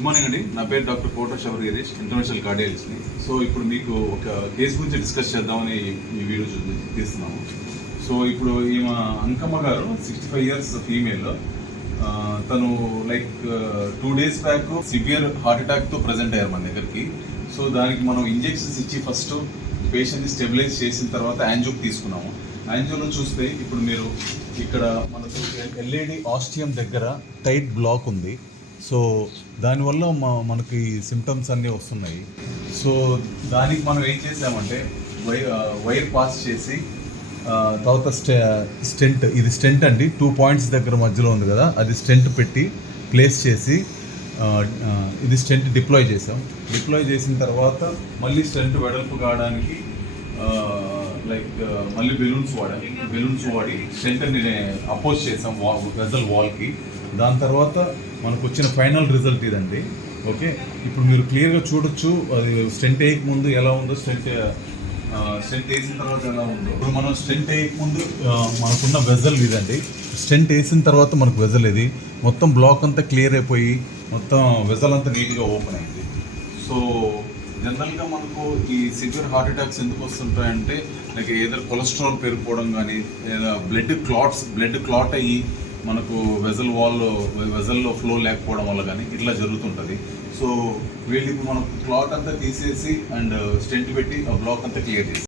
Good morning అండి. నా పేరు డాక్టర్ కోట శబరి గిరీష్, ఇంటర్నేషనల్ కార్డియాలజిస్ట్ని. సో ఇప్పుడు మీకు ఒక కేసు గురించి డిస్కస్ చేద్దామని ఈ వీడియో తీస్తున్నాము. సో ఇప్పుడు ఈమె అంకమ్మ గారు 65 years ఫీమేల్. తను like 2 days back severe heart అటాక్తో ప్రజెంట్ అయ్యారు మన దగ్గరికి. సో దానికి మనం ఇంజెక్షన్స్ ఇచ్చి ఫస్ట్ పేషెంట్ని స్టెబిలైజ్ చేసిన తర్వాత యాంజియోకి తీసుకున్నాము. యాంజియోలో చూస్తే ఇప్పుడు మీరు ఇక్కడ మనకు ఎల్ఏడి ఆస్టియం దగ్గర టైట్ బ్లాక్ ఉంది. సో దానివల్ల మనకి సిమ్టమ్స్ అన్నీ వస్తున్నాయి. సో దానికి మనం ఏం చేసామంటే వైర్ పాస్ చేసి తర్వాత స్టెంట్, ఇది స్టెంట్ అండి, 2 points దగ్గర మధ్యలో ఉంది కదా, అది స్టెంట్ పెట్టి ప్లేస్ చేసి ఇది స్టెంట్ డిప్లాయ్ చేసాం. డిప్లాయ్ చేసిన తర్వాత మళ్ళీ స్టెంట్ వెడల్పు కావడానికి మళ్ళీ బెలూన్స్ వాడి స్టెంట్ని అపోజ్ చేసాం వెజల్ వాల్కి. దాని తర్వాత మనకు వచ్చిన ఫైనల్ రిజల్ట్ ఇదండి. ఓకే, ఇప్పుడు మీరు క్లియర్గా చూడొచ్చు అది స్టెంట్ వేయక ముందు ఎలా ఉందో, స్టెంట్ వేసిన తర్వాత ఎలా ఉందో. ఇప్పుడు మనం స్టెంట్ వేయక ముందు మనకున్న వెజల్ ఇదండి, స్టెంట్ వేసిన తర్వాత మనకు వెజల్ ఇది మొత్తం బ్లాక్ అంతా క్లియర్ అయిపోయి మొత్తం వెజల్ అంతా నీట్గా ఓపెన్ అయింది. సో జనరల్గా మనకు ఈ సివియర్ హార్ట్ అటాక్స్ ఎందుకు వస్తుంటాయంటే లైక్ ఏదో కొలెస్ట్రాల్ పెరిగిపోవడం కానీ, లేదా బ్లడ్ క్లాట్ అయ్యి మనకు వెజల్లో ఫ్లో లేకపోవడం వల్ల కానీ ఇట్లా జరుగుతుంటుంది. సో వీళ్ళు ఇప్పుడు మనం క్లాట్ అంతా తీసేసి అండ్ స్టెంట్ పెట్టి ఆ బ్లాక్ అంతా క్లియర్ చేసి